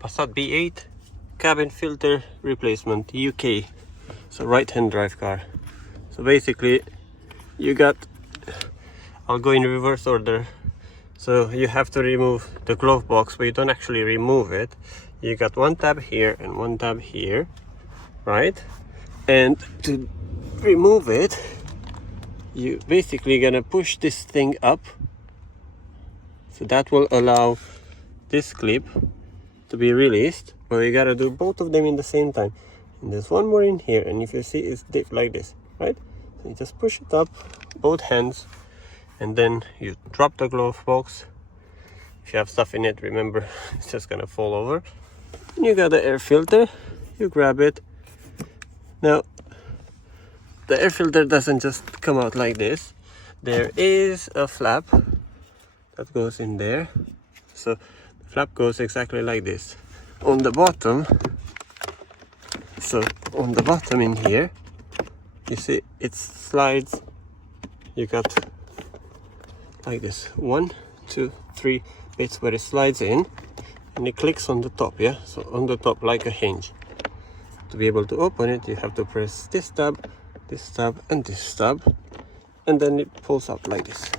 Passat B8 cabin filter replacement UK. It's a right-hand drive car. So basically you got, I'll go in reverse order. So you have to remove the glove box, but you don't actually remove it. You got one tab here and one tab here, right? And to remove it, you basically gonna push this thing up. So that will allow this clip to be released, but you gotta do both of them in the same time. And there's one more in here, and if you see, it's dipped like this, right? So you just push it up, both hands, and then you drop the glove box. If you have stuff in it, remember, it's just gonna fall over. And you got the air filter, you grab it. Now, the air filter doesn't just come out like this. There is a flap that goes in there. So the flap goes exactly like this. On the bottom, so on the bottom in here, you see it slides. You got like this 1, 2, 3 bits where it slides in, and it clicks on the top. Yeah, so on the top like a hinge. To be able to open it, you have to press this tab, and this tab, and then it pulls out like this,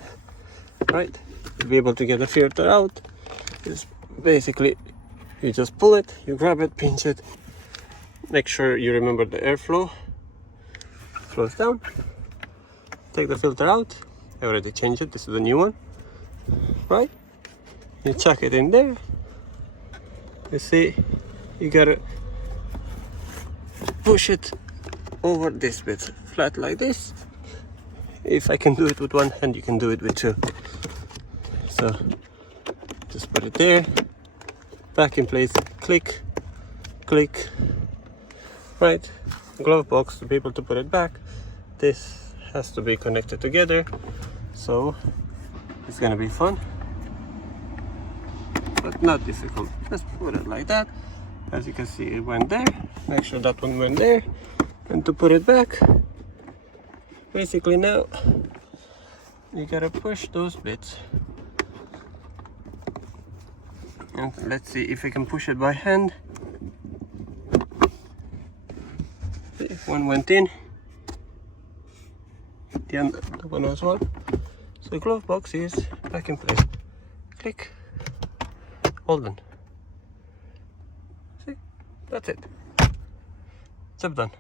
right? To be able to get the filter out, is basically you just pull it, you grab it, pinch it, make sure you remember the airflow flows down, take the filter out. I already changed it, this is the new one, right? You chuck it in there. You see, you gotta push it over this bit, flat like this. If I can do it with one hand, you can do it with two. So just put it there, back in place, click, click, right? Glove box, to be able to put it back, this has to be connected together. So it's gonna be fun, but not difficult. Just put it like that. As you can see, it went there. Make sure that one went there. And to put it back, basically now you gotta push those bits. And let's see if we can push it by hand. See, one went in, the other one was one. So the glove box is back in place. Click, hold on. See, that's it. Job done.